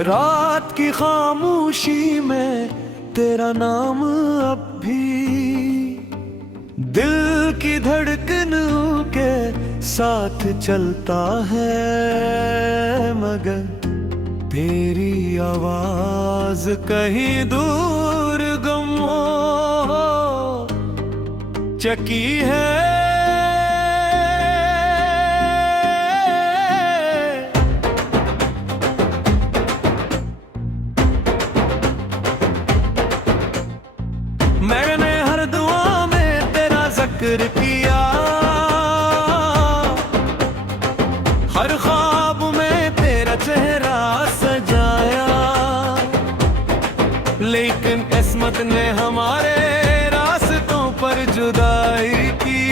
रात की खामोशी में तेरा नाम अब भी दिल की धड़कनों के साथ चलता है, मगर तेरी आवाज कहीं दूर गम हो चकी है। मैंने हर दुआ में तेरा जिक्र किया, हर ख्वाब में तेरा चेहरा सजाया, लेकिन किस्मत ने हमारे रास्तों पर जुदाई की।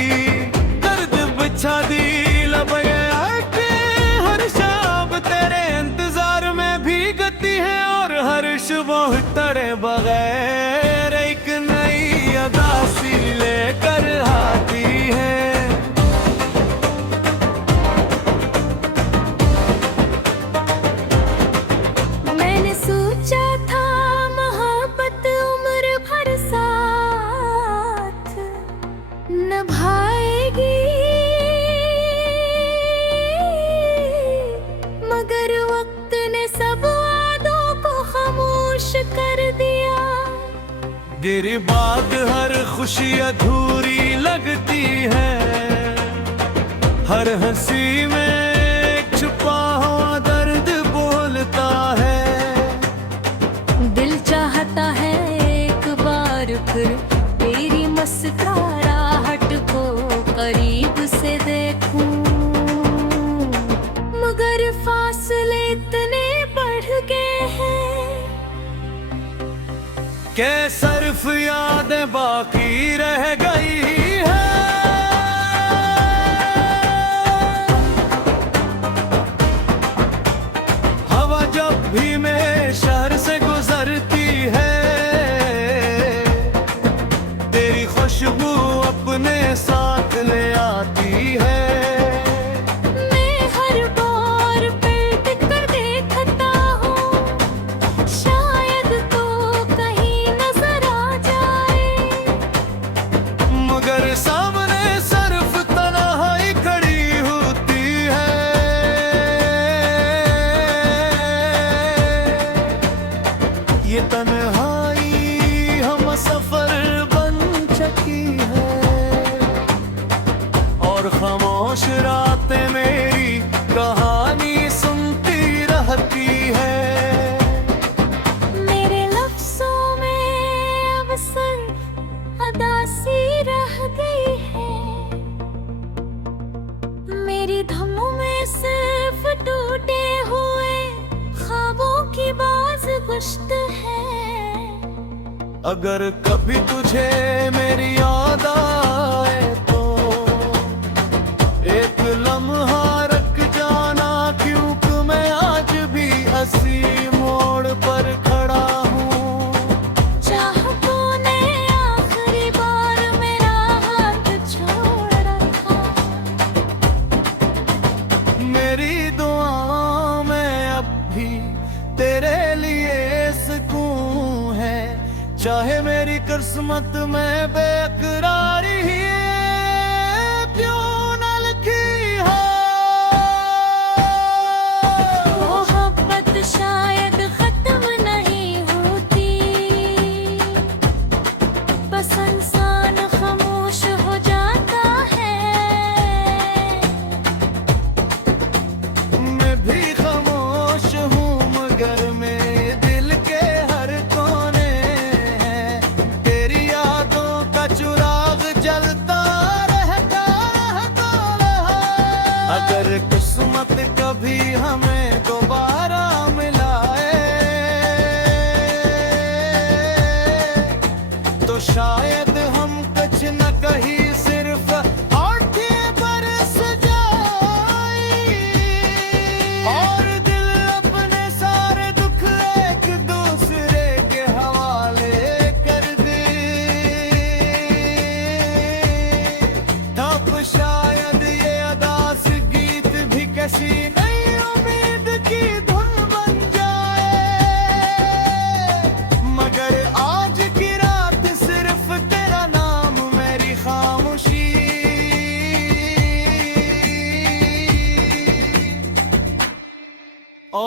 दर्द बिछा दी लब गया कि हर शाम तेरे इंतजार में भीगती है, और हर सुबह तेरे बगैर एक नई अदासी लेकर आती है। मैंने सोचा था मोहब्बत उम्र भर साथ निभाएगी, मगर वक्त ने सब वादों को खामोश कर दिया। तेरे बाद हर खुशी अधूरी लगती है, हर हंसी में एक छुपा हुआ दर्द बोलता है। दिल चाहता है एक बार फिर तेरी मुस्कुराहट को करीब से देखूं, मगर फासले इतने बढ़ गए हैं के सिर्फ यादें बाकी रह गई है। हवा जब भी मेरे शहर से गुजरती है, तेरी खुशबू अपने साथ ले आती है। सामने सिर्फ तन्हाई खड़ी होती है, ये तन्हाई हम सफर बन चुकी है, और खामोश रातें मेरी कहानी सुनती रहती है। मेरे लफ्ज़ों में अब सिर्फ अदासी रह गई है, मेरी धमों में सिर्फ टूटे हुए ख्वाबों की बाज़गुश्त है। अगर कभी तुझे मेरी याद आए तो एक लम्हा रख जाना, क्योंकि मैं आज भी हंसी मोड़ पर खड़ा हूँ। चाहतों ने आखिरी बार मेरा हाथ छोड़ रखा, मेरी दुआओं में अब भी तेरे लिए सुकून है, चाहे मेरी किस्मत में बेकरारी ही क्यों न लिखी हो। मोहब्बत शायद खत्म नहीं होती, बस इंसान खामोश हो जाता है। मैं भी खामोश हूँ, मगर मेरे दिल के हर कोने हैं तेरी यादों का चुराग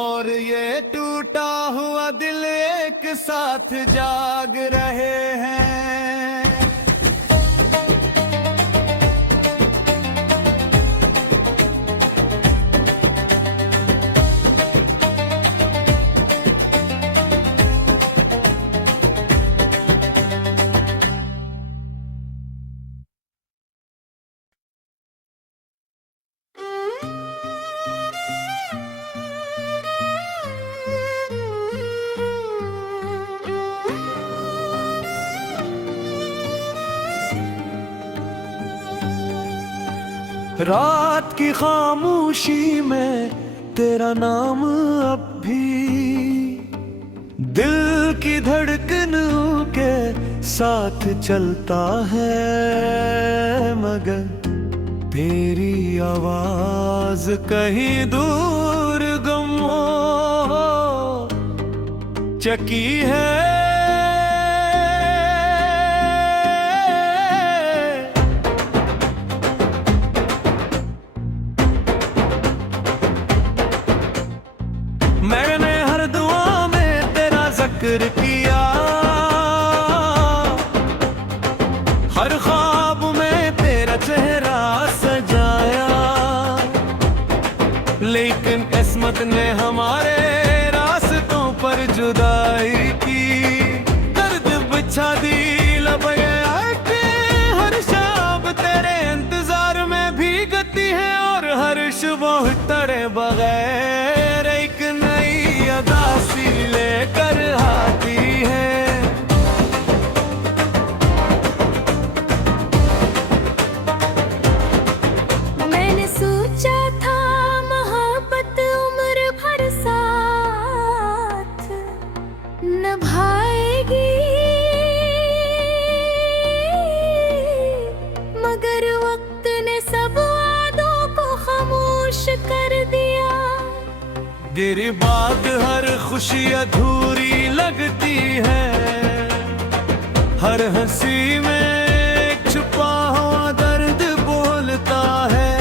और ये टूटा हुआ दिल एक साथ जाग रहे हैं। रात की खामोशी में तेरा नाम अब भी दिल की धड़कनों के साथ चलता है, मगर तेरी आवाज कहीं दूर गम चकी है। मैंने हर दुआ में तेरा जिक्र किया, हर ख्वाब में तेरा चेहरा सजाया, लेकिन किस्मत ने हमारे रास्तों पर जुदाई की। दर्द बिछा दी लब गया कि हर शाम तेरे इंतजार में भीगती है, और हर सुबह तेरे बगैर एक नई अदासी लेकर आती है। मैंने सोचा था मोहब्बत उम्र भर साथ निभाएगी, मगर वक्त ने सब वादों को खामोश कर दिया। तेरी बात हर खुशी अधूरी लगती है, हर हंसी में एक छुपा हुआ दर्द बोलता है।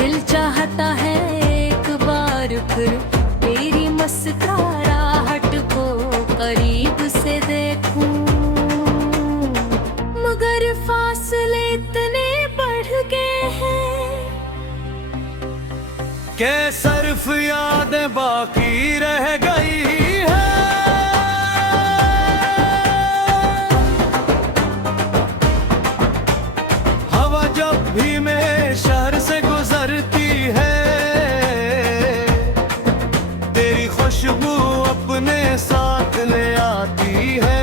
दिल चाहता है एक बार फिर तेरी मुस्कुराहट को करीब से देखूं, मगर फासले इतने बढ़ गए हैं के सिर्फ यादें बाकी रह गई है। हवा जब भी मेरे शहर से गुजरती है, तेरी खुशबू अपने साथ ले आती है।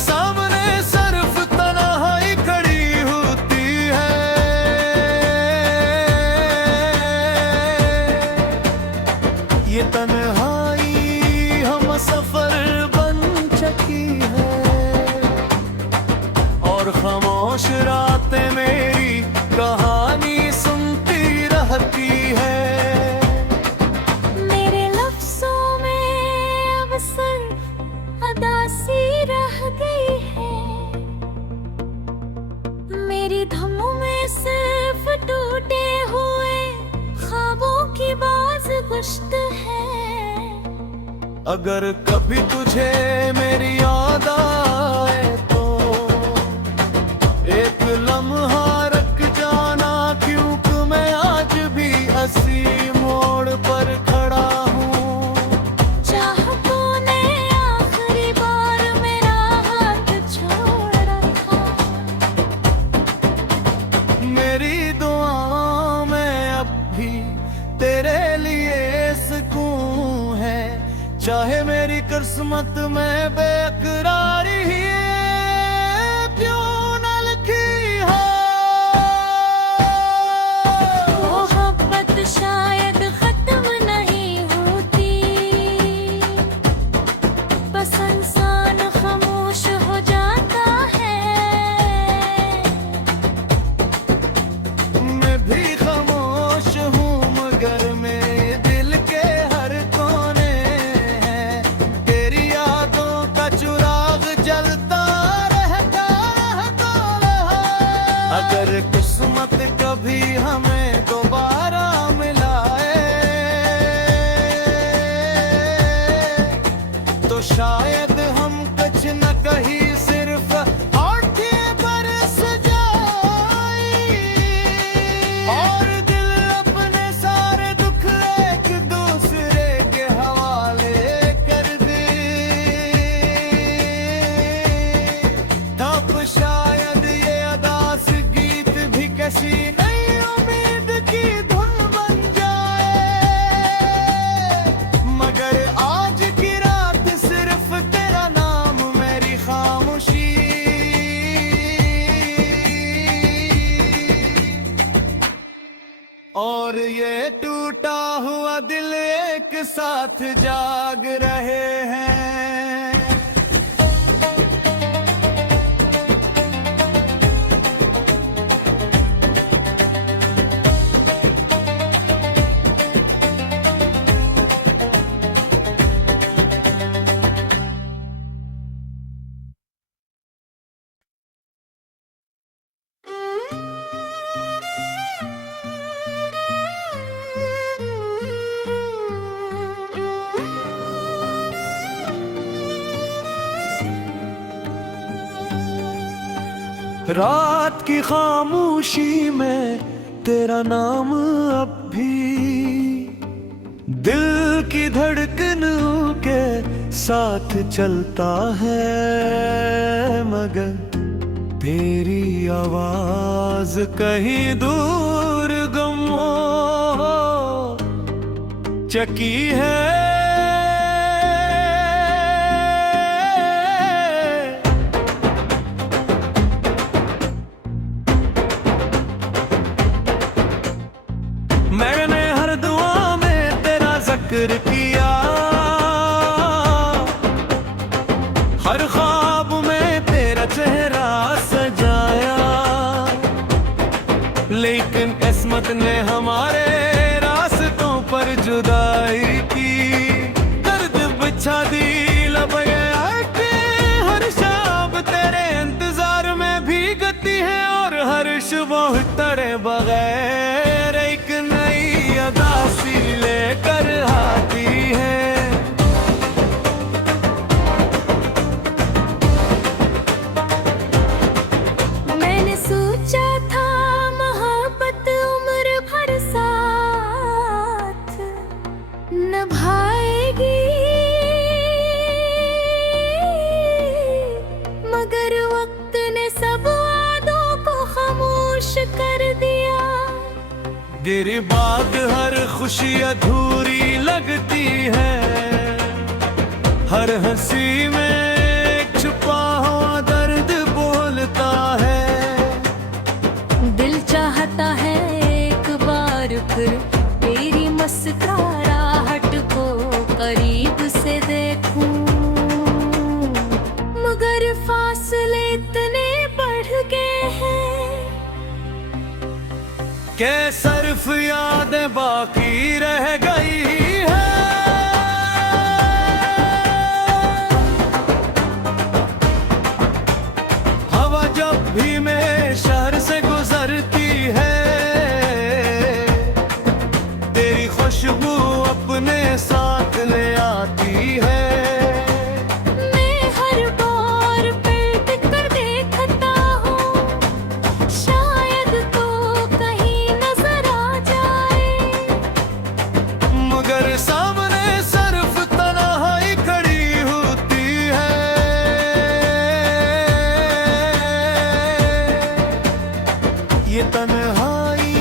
सामने सिर्फ तन्हाई खड़ी होती है, ये तन्हाई हम सफर बन चुकी है, और खामोश रातें मेरी कहानी सुनती रहती है। मेरे लफ्ज़ों में अब सिर्फ अदासी रह गई है, मेरी धमों में सिर्फ टूटे हुए ख्वाबों की बाज़गुश्त है। अगर कभी तुझे मेरी याद आए तो एक लम्हा रख जाना, क्योंकि मैं आज भी हंसी मोड़ पर खड़ा हूँ। चाहतों ने आखिरी बार मेरा हाथ छोड़ रखा, मेरी दुआओं में अब भी तेरे लिए सुकून है, चाहे मेरी किस्मत में बेकरारी ही क्यों न लिखी हो। मोहब्बत शायद खत्म नहीं होती, बस इंसान खामोश हो जाता है। मैं भी खामोश हूँ, मगर मेरे दिल के हर कोने हैं तेरी हमें दोबारा मिलाए, तो शायद हम कुछ न कहीं सिर्फ आंखें बरस जाए, और दिल अपने सारे दुख एक दूसरे के हवाले कर दे। तब शायद ये अदास गीत भी किसी नई उम्मीद की धुन बन जाए, मगर आज की रात सिर्फ तेरा नाम मेरी खामोशी, और ये टूटा हुआ दिल एक साथ जाग रहे हैं। रात की खामोशी में तेरा नाम अब भी दिल की धड़कनों के साथ चलता है, मगर तेरी आवाज कहीं दूर गमों चकी है। मैंने हर दुआ में तेरा जिक्र किया, हर ख्वाब में तेरा चेहरा सजाया, लेकिन किस्मत ने हमारे रास्तों पर जुदाई की, दर्द बिछा दी लब गया कि हर शाम तेरे इंतजार में भीगती है, और हर सुबह तेरे बगैर एक नई अदासी लेकर आती है। मैंने सोचा था मोहब्बत उम्र भर साथ निभाएगी, मगर वक्त ने सब वादों को खामोश कर दिया। तेरे बाद हर खुशी अधूरी लगती है, हर हंसी में एक छुपा हुआ दर्द बोलता है। दिल चाहता है एक बार फिर तेरी मुस्कुराहट को करीब से देखूं, मगर फासले इतने बढ़ गए हैं के सिर्फ यादें बाकी रह गई है। हवा जब भी मेरे शहर से गुजरती है, तेरी खुशबू अपने साथ ले आती है। सामने सिर्फ तन्हाई खड़ी होती है, ये तन्हाई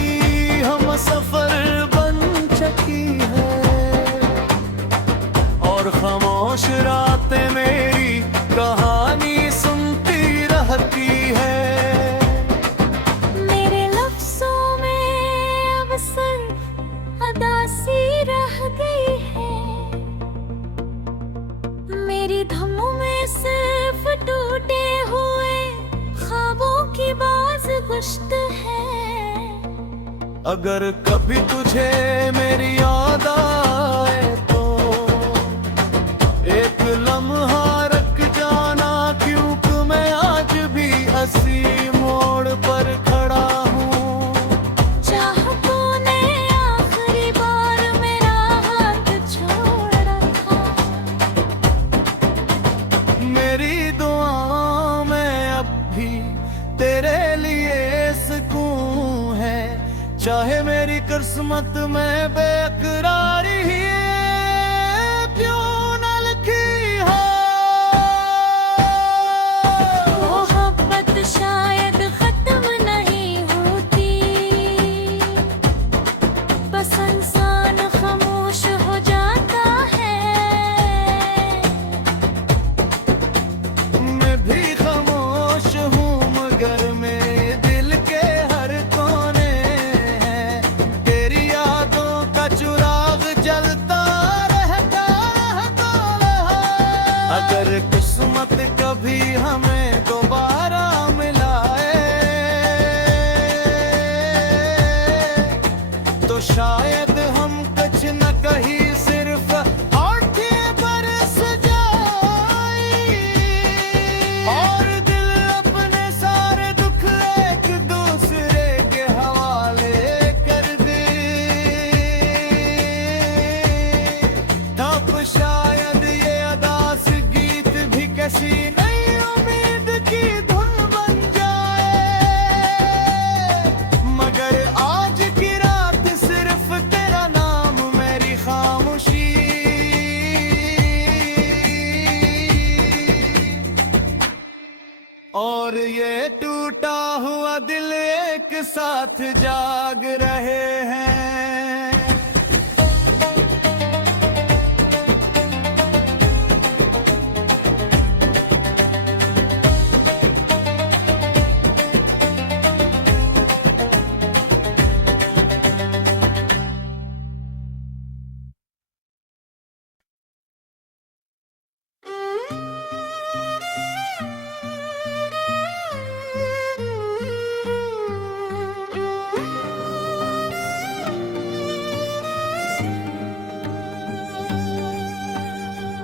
हम सफर बन चुकी है, और खामोश रातें मेरी कहानी सुनती रहती है। मेरे लफ्ज़ों में अब सिर्फ अदासी रह गई है, मेरी धमों में सिर्फ टूटे हुए ख्वाबों की बाज़ गुश्त है। अगर कभी तुझे मेरी याद आए तो एक लम्हा रख जाना, क्योंकि मैं आज भी हंसी मोड़ पर खड़ा हूँ। मेरी दुआओं में अब भी तेरे लिए सुकून है, चाहे मेरी किस्मत में बेकरारी ही क्यों न लिखी हो। मोहब्बत शायद खत्म नहीं होती, बस इंसान खामोश हो जाता है। मैं भी खामोश हूँ मगर मेरे दिल के हर कोने हैं तेरी यादों का चिराग जलता रहता रहा। अगर किस्मत कभी हमें दोबारा मिलाए तो शायद हम कुछ न कहीं सिर्फ आंखें बरस जाए और दिल अपने सारे दुख एक दूसरे के हवाले कर दे। तब शायद ये अदास गीत भी किसी नई उम्मीद की धुन बन जाए। मगर आज की रात सिर्फ तेरा नाम मेरी खामोशी और ये टूटा हुआ दिल एक साथ जाग रहे हैं।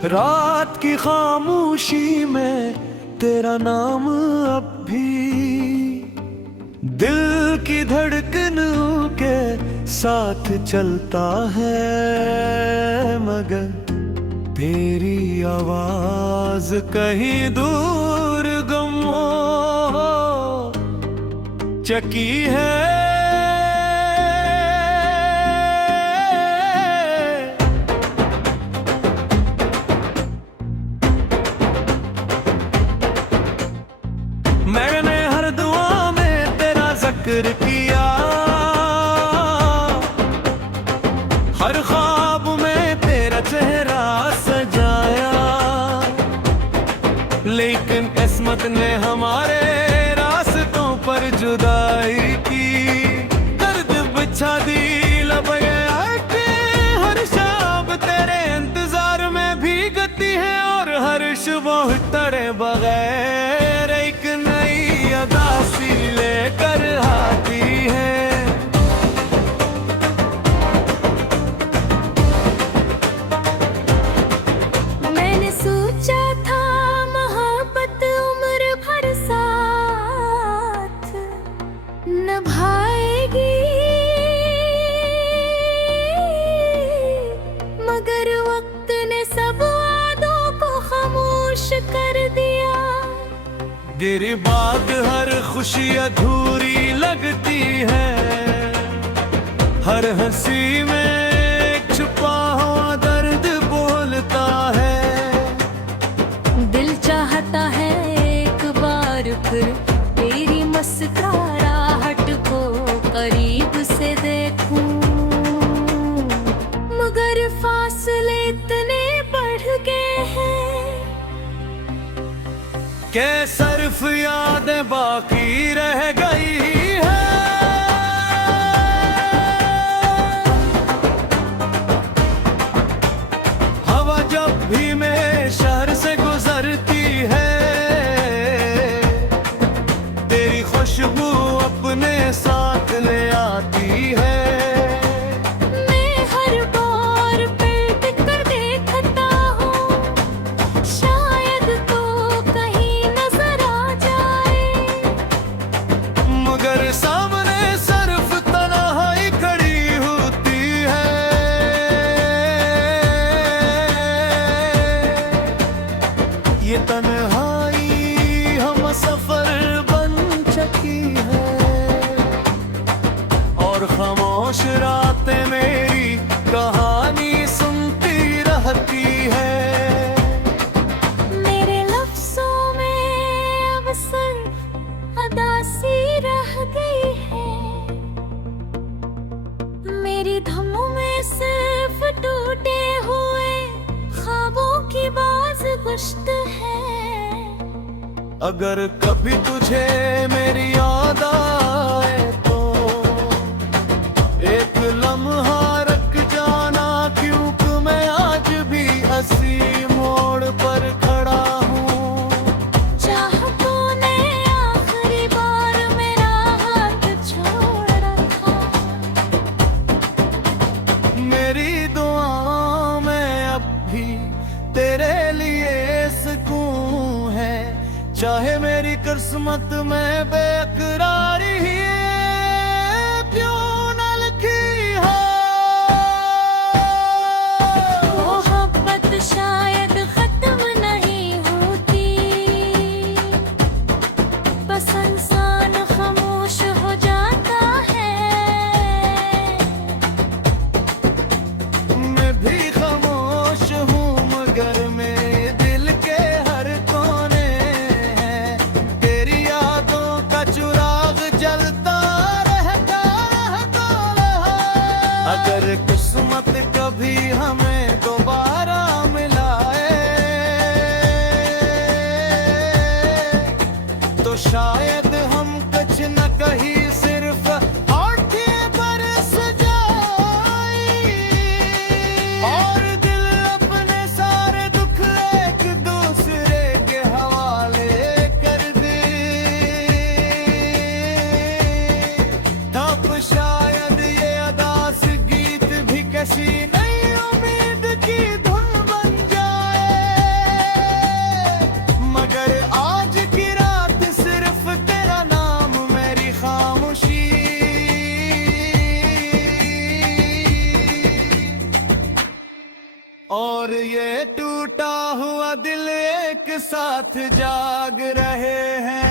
रात की खामोशी में तेरा नाम अब भी दिल की धड़कनों के साथ चलता है। मगर तेरी आवाज कहीं दूर गमों चकी है। मैंने हर दुआ में तेरा जिक्र किया, हर ख्वाब में तेरा चेहरा सजाया, लेकिन किस्मत ने हमारे रास्तों पर जुदाई की। दर्द बिछा दी लब गया कि हर शाम तेरे इंतजार में भीगती है और हर सुबह तेरे बगैर एक नई अदासी लेकर आती है। मैंने सोचा था मोहब्बत उम्र भर साथ निभाएगी, मगर वक्त ने सब वादों को खामोश कर दिया। तेरे बाद हर खुशी अधूरी लगती है, हर हंसी में एक छुपा हुआ दर्द बोलता है। दिल चाहता है एक बार फिर तेरी मुस्कुराहट को करीब से देखूं, मगर फासले इतने बढ़ गए हैं के सिर्फ यादें बाकी रह गई है। हवा जब भी मेरे शहर से गुजरती है, तेरी खुशबू अपने साथ ले आती है। मैं हर बार पलट कर देखता हूँ, शायद तो कहीं नजर आ जाए। ये तन्हाई हम सफर बन चुकी है, और खामोश रातें मेरी कहानी सुनती रहती है। मेरे लफ्जों में अब सर अदासी रह गई है, मेरी धमों में सिर्फ टूटे हुए ख्वाबों की बाज गुश्त है। अगर कभी तुझे मेरी याद आए तो एक लम्हा रख जाना, क्योंकि मैं आज भी हंसी मोड़ पर खड़ा हूँ। चाहतों ने आखिरी बार मेरा हाथ छोड़ रखा, मेरी दुआओं में अब भी तेरे लिए सुकून है, चाहे मेरी किस्मत में बेकरारी ही क्यों न लिखी हो। मोहब्बत शायद खत्म नहीं होती, बस इंसान खामोश हो जाता है। मैं भी खामोश हूँ मगर मेरे दिल के हर कोने हैं तेरी यादों का चिराग जलता रहता रहा। अगर किस्मत कभी हमें दोबारा मिलाए तो शायद हम कुछ न कहीं सिर्फ आंखें बरस जाए, और दिल अपने सारे दुख एक दूसरे के हवाले कर दे। तब शायद ये अदास गीत भी किसी नई उम्मीद की धुन बन जाए, मगर आज की रात सिर्फ तेरा नाम मेरी खामोशी, और ये टूटा हुआ दिल एक साथ जाग रहे हैं।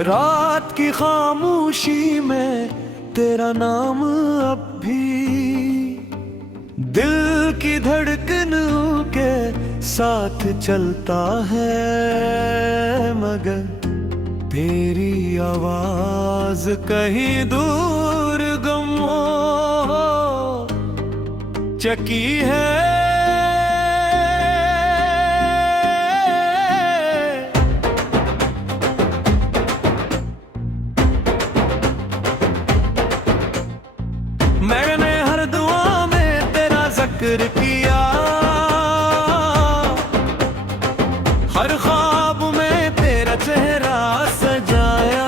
रात की खामोशी में तेरा नाम अब भी दिल की धड़कनों के साथ चलता है, मगर तेरी आवाज कहीं दूर गम हो चकी है। मैंने हर दुआ में तेरा जिक्र किया, हर ख्वाब में तेरा चेहरा सजाया,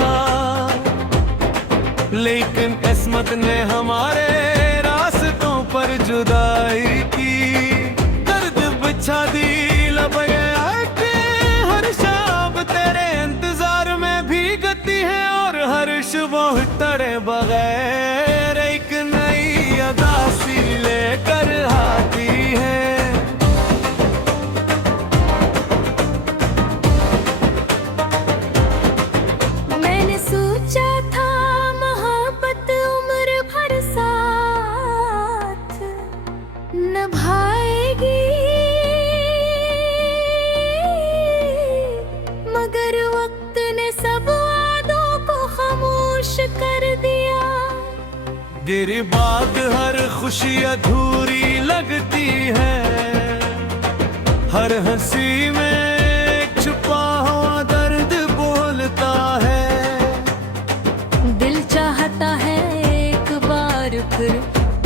लेकिन किस्मत ने हमारे रास्तों पर जुदाई की। दर्द बिछा दी लब गया कि हर शाम तेरे इंतजार में भीगती है, और हर सुबह तेरे बगैर एक नई अदासी लेकर आती है। मैंने सोचा था मोहब्बत उम्र भर साथ निभाएगी, मगर वक्त ने सब वादों को खामोश कर दिया। तेरे बाद हर खुशी अधूरी लगती है, हर हंसी में एक छुपा हुआ दर्द बोलता है। दिल चाहता है एक बार फिर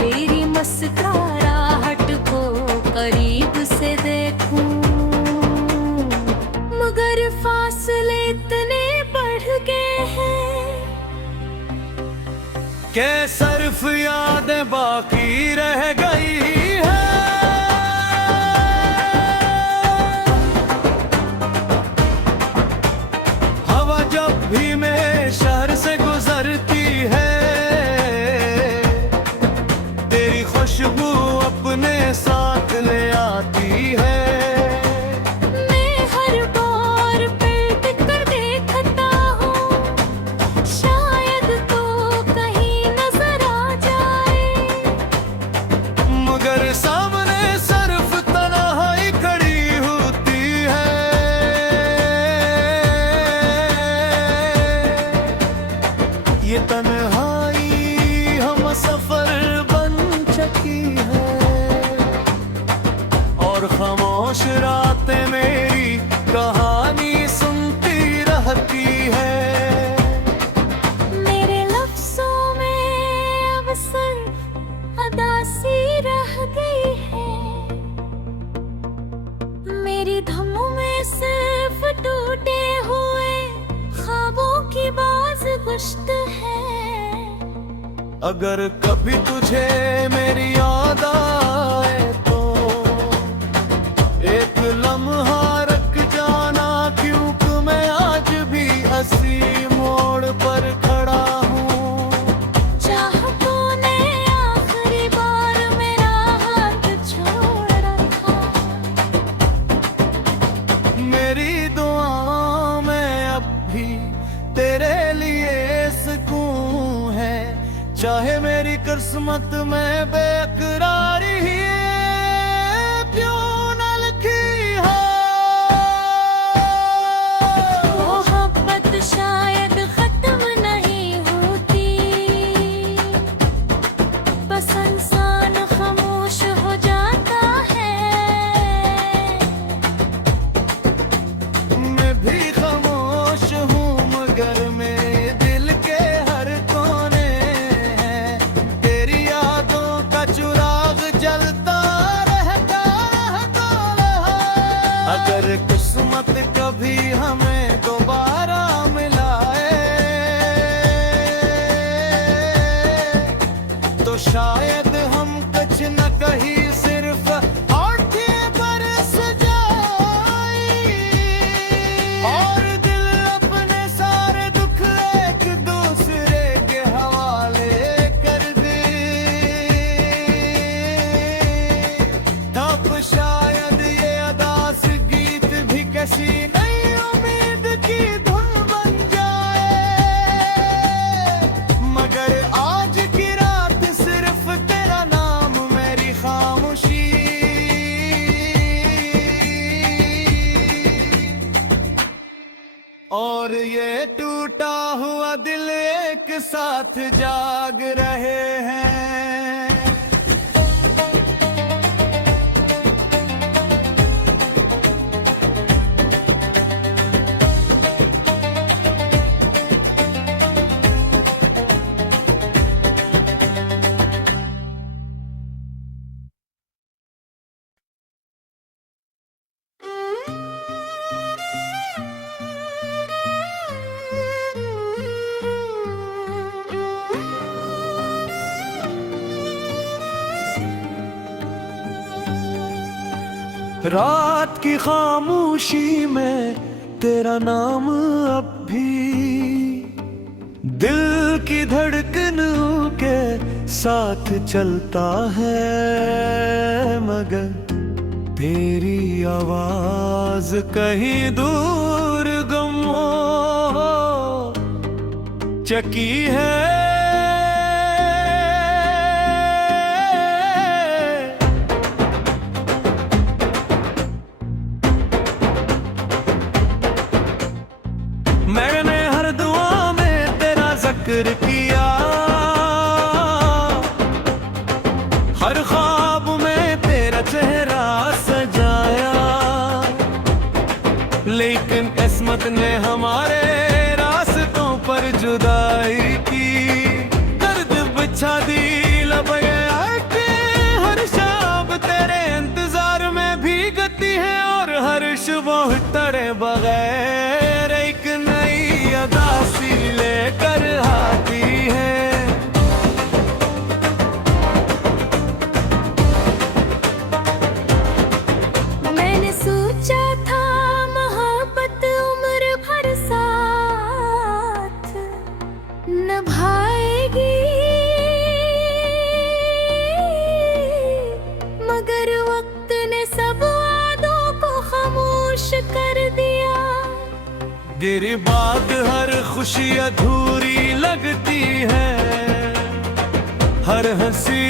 तेरी मुस्कुराहट को के सिर्फ यादें बाकी रह गई है। हवा जब भी मेरे शहर से गुजरती है, तेरी खुशबू अपने साथ ले आती है। सामने सिर्फ तन्हाई खड़ी होती है। ये तन्हाई हम सफर बन चुकी है, और खामोश रातें मेरी कहानी सुनती रहती है। मेरे लफ्ज़ों में अब सिर्फ अदासी रह गई है, मेरी धमों में सिर्फ टूटे हुए ख्वाबों की बाज़ गुश्त है। अगर कभी तुझे मेरी याद आए तो एक लम्हा रख जाना, क्योंकि मैं आज भी हंसी मोड़ पर खड़ा हूँ। चाहतों ने आखिरी बार मेरा हाथ छोड़ रखा, मेरी दुआओं में अब भी तेरे लिए सुकून है, चाहे मेरी किस्मत में बेकरारी ही क्यों न लिखी हो। मोहब्बत शायद खत्म नहीं होती, बस इंसान खामोश हो जाता है। मैं भी खामोश हूँ, मगर मेरे दिल के हर कोने हैं तेरी यादों का चिराग जलता रहता रहा। अगर किस्मत कभी हमें दोबारा मिलाए तो शायद हम कुछ न कहीं सिर्फ आंखें बरस जाए, और दिल अपने सारे दुख एक दूसरे के हवाले कर दे। तब शायद ये अदास गीत भी किसी नई उम्मीद की धुन बन जाए, मगर आज की रात सिर्फ तेरा नाम मेरी खामोशी। और ये टूटा हुआ दिल एक साथ जाग रहे हैं। रात की खामोशी में तेरा नाम अब भी दिल की धड़कनों के साथ चलता है, मगर तेरी आवाज कहीं दूर गम हो चकी है। मैंने हर दुआ में तेरा जिक्र किया, हर ख्वाब में तेरा चेहरा सजाया, लेकिन किस्मत ने हमारे रास्तों पर जुदाई की। दर्द बिछा दी लब गया कि हर शाम तेरे इंतजार में भीगती है, और हर सुबह तेरे बगैर एक नई अदासी लेकर आती है। तेरे बाद हर खुशी अधूरी लगती है, हर हंसी